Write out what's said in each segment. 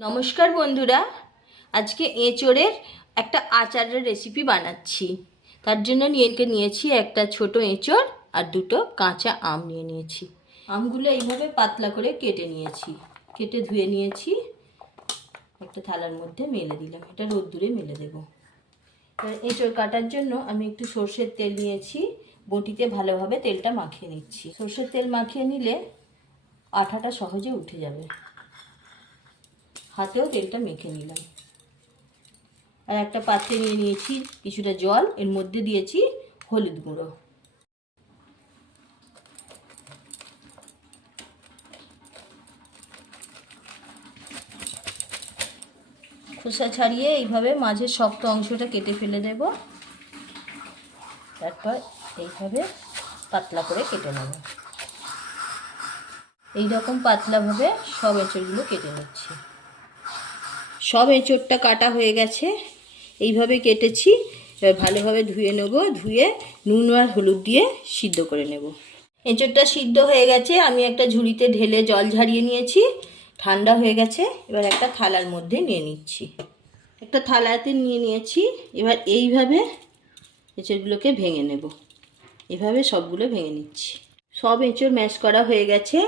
নমস্কার বন্ধুরা, আজকে এঁচোড়ের একটা আচারের রেসিপি বানাচ্ছি। তার জন্য নিয়েছি একটা ছোট এঁচোড় আর দুটো কাঁচা আম নিয়েছি। আমগুলো এইভাবে পাতলা করে কেটে নিয়েছি, কেটে ধুয়ে নিয়েছি। একটা থালার মধ্যে মেলে দিলাম, এটা রোদ্দুরে মেলে দেব। এবার এঁচোড় কাটার জন্য আমি একটু সর্ষের তেল নিয়েছি, বটিতে ভালোভাবে তেলটা মাখিয়ে নিচ্ছি। সর্ষের তেল মাখিয়ে নিলে আঠাটা সহজে উঠে যাবে। হাতেও তেলটা মেখে নিলাম। আর একটা পাত্রে নিয়েছি কিছুটা জল, এর মধ্যে দিয়েছি হলুদ গুঁড়ো। খোসা ছাড়িয়ে এইভাবে মাঝের শক্ত অংশটা কেটে ফেলে দেব। তারপর এইভাবে পাতলা করে কেটে নেব। এইরকম পাতলাভাবে সব এঁচড়গুলো কেটে নিচ্ছি। সব এঁচড়টা কাটা হয়ে গেছে, এইভাবে কেটেছি। এবার ভালোভাবে ধুয়ে নেব, ধুয়ে নুন আর হলুদ দিয়ে সিদ্ধ করে নেব। এঁচড়টা সিদ্ধ হয়ে গেছে, আমি একটা ঝুড়িতে ঢেলে জল ঝারিয়ে নিয়েছি। ঠান্ডা হয়ে গেছে, এবার একটা থালার মধ্যে নিয়ে নিচ্ছি। একটা থালাতে নিয়েছি। এবার এইভাবে এঁচড়গুলোকে ভেঙে নেব। এভাবে সবগুলো ভেঙে নিচ্ছি। সব এঁচড় ম্যাশ করা হয়ে গেছে।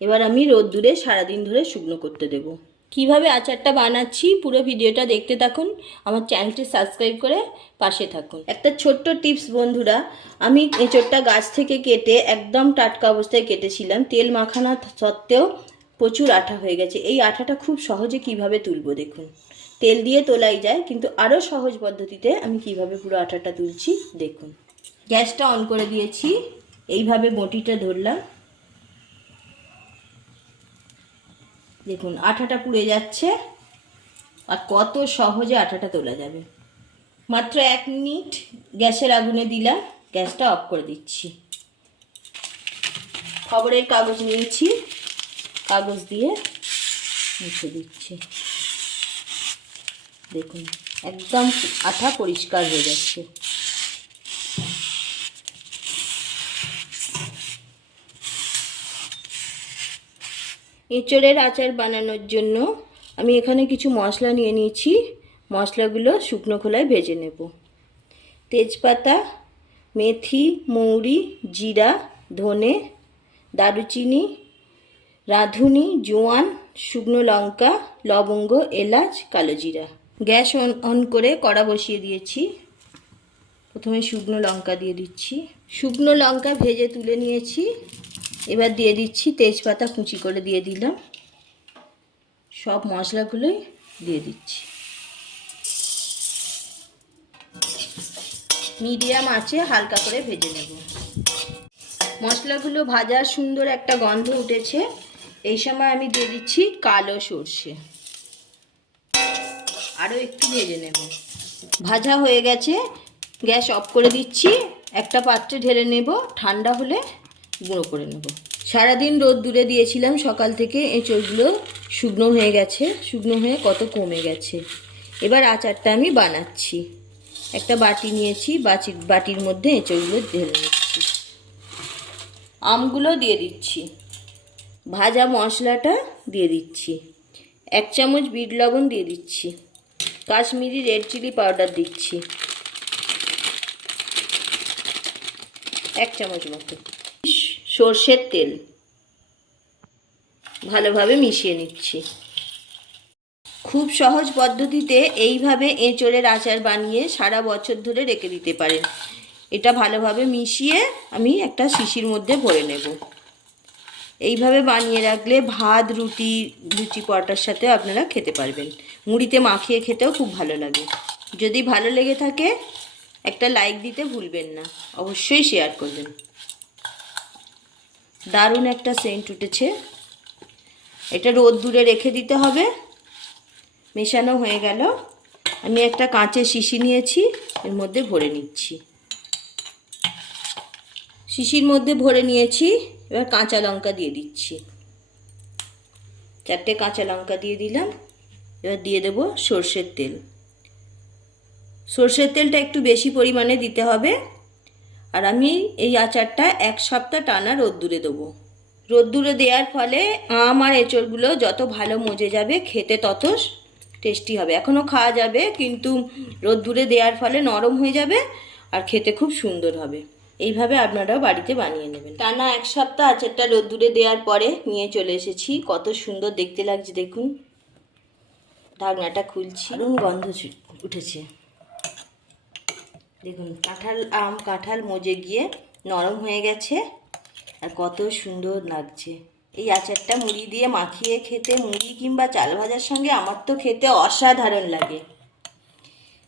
এবার আমি রোদ্দুরে সারাদিন ধরে শুকনো করতে দেব। কিভাবে আচারটা বানাচ্ছি পুরো ভিডিওটা দেখতে থাকুন, আমার চ্যানেলটি সাবস্ক্রাইব করে পাশে থাকুন। একটা ছোট্ট টিপস বন্ধুরা, আমি এঁচড়টা গাছ থেকে কেটে একদম টাটকা অবস্থায় কেটেছিলাম। তেল মাখানো সত্ত্বেও প্রচুর আঠা হয়ে গেছে। এই আঠাটা খুব সহজে কিভাবে তুলবো দেখুন। তেল দিয়ে তোলাই যায়, কিন্তু আরও সহজ পদ্ধতিতে আমি কিভাবে পুরো আঠাটা তুলছি দেখুন। গ্যাসটা অন করে দিয়েছি, এইভাবে বটিটা ধরলাম। দেখুন আঠাটা পুড়ে যাচ্ছে, আর কত সহজে আঠাটা তোলা যাবে। মাত্র 1 মিনিট গ্যাসের আগুনে দিলাম, গ্যাসটা অফ করে দিচ্ছি। খবরের কাগজ নিয়েছি, কাগজ দিয়ে মুছে দিচ্ছি। দেখুন একদম আঠা পরিষ্কার হয়ে যাচ্ছে। এঁচড়ের আচার বানানোর জন্য আমি এখানে কিছু মশলা নিয়ে নিয়েছি। মশলাগুলো শুকনো খোলায় ভেজে নেব। তেজপাতা, মেথি, মৌরি, জিরা, ধনে, দারুচিনি, রাঁধুনি, জোয়ান, শুকনো লঙ্কা, লবঙ্গ, এলাচ, কালো জিরা। গ্যাস অন করে কড়া বসিয়ে দিয়েছি। প্রথমে শুকনো লঙ্কা দিয়ে দিচ্ছি। শুকনো লঙ্কা ভেজে তুলে নিয়েছি। এবার দিয়ে দিচ্ছি তেজপাতা, কুচি করে দিয়ে দিলাম। সব মশলাগুলোই দিয়ে দিচ্ছি। মিডিয়াম আঁচে হালকা করে ভেজে নেব। মশলাগুলো ভাজার সুন্দর একটা গন্ধ উঠেছে। এই সময় আমি দিয়ে দিচ্ছি কালো সর্ষে। আরও একটু ভেজে নেব। ভাজা হয়ে গেছে, গ্যাস অফ করে দিচ্ছি। একটা পাত্রে ঢেলে নেব, ঠান্ডা হলে গুঁড়ো করে নেব। সারাদিন রোদ্দুরে দিয়েছিলাম সকাল থেকে, এঁচড়গুলো শুকনো হয়ে গেছে, শুকনো হয়ে কত কমে গেছে। এবার আচারটা আমি বানাচ্ছি। একটা বাটি নিয়েছি, বাটির মধ্যে এঁচড়গুলো ঢেলে নিচ্ছি। আমগুলো দিয়ে দিচ্ছি। ভাজা মশলাটা দিয়ে দিচ্ছি। 1 চামচ বিট লবণ দিয়ে দিচ্ছি। কাশ্মীরি রেড চিলি পাউডার দিচ্ছি 1 চামচ মতো। সর্ষের তেল ভালোভাবে মিশিয়ে নিচ্ছি। খুব সহজ পদ্ধতিতে এইভাবে এঁচড়ের আচার বানিয়ে সারা বছর ধরে রেখে দিতে পারেন। এটা ভালোভাবে মিশিয়ে আমি একটা শিশির মধ্যে ভরে নেব। এইভাবে বানিয়ে রাখলে ভাত, রুটি, লুচি, পরোটার সাথে আপনারা খেতে পারবেন। মুড়িতে মাখিয়ে খেতেও খুব ভালো লাগে। যদি ভালো লেগে থাকে একটা লাইক দিতে ভুলবেন না, অবশ্যই শেয়ার করবেন। দারুণ একটা সেন্ট উঠেছে। এটা রোদ্দুরে রেখে দিতে হবে। মেশানো হয়ে গেল। আমি একটা কাঁচের শিশি নিয়েছি, এর মধ্যে ভরে নিচ্ছি। শিশির মধ্যে ভরে নিয়েছি। এবার কাঁচা লঙ্কা দিয়ে দিচ্ছি। 4টে কাঁচা লঙ্কা দিয়ে দিলাম। এবার দিয়ে দেব সর্ষের তেল। সর্ষের তেলটা একটু বেশি পরিমাণে দিতে হবে। আর আমি এই আচারটা 1 সপ্তাহ টানা রোদ্দুরে দেবো। রোদ্দুরে দেওয়ার ফলে আম আর এঁচড়গুলো যত ভালো মজে যাবে, খেতে তত টেস্টি হবে। এখনও খাওয়া যাবে, কিন্তু রোদ্দুরে দেওয়ার ফলে নরম হয়ে যাবে আর খেতে খুব সুন্দর হবে। এইভাবে আপনারাও বাড়িতে বানিয়ে নেবেন। টানা 1 সপ্তাহ আচারটা রোদ্দুরে দেওয়ার পরে নিয়ে চলে এসেছি। কত সুন্দর দেখতে লাগছে দেখুন। ঢাকনাটা খুলছি, দারুণ গন্ধ উঠেছে। দেখুন কাঁঠাল মজে গিয়ে নরম হয়ে গেছে আর কত সুন্দর লাগছে। এই আচারটা মুড়ি দিয়ে মাখিয়ে খেতে, মুড়ি কিংবা চাল ভাজার সঙ্গে আমার তো খেতে অসাধারণ লাগে।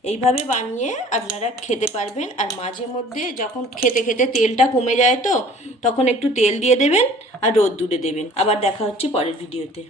এইভাবে বানিয়ে আপনারা খেতে পারবেন। আর মাঝে মধ্যে যখন খেতে খেতে তেলটা কমে যায় তো, তখন একটু তেল দিয়ে দেবেন আর রোদ্দুরে দেবেন। আবার দেখা হচ্ছে পরের ভিডিওতে।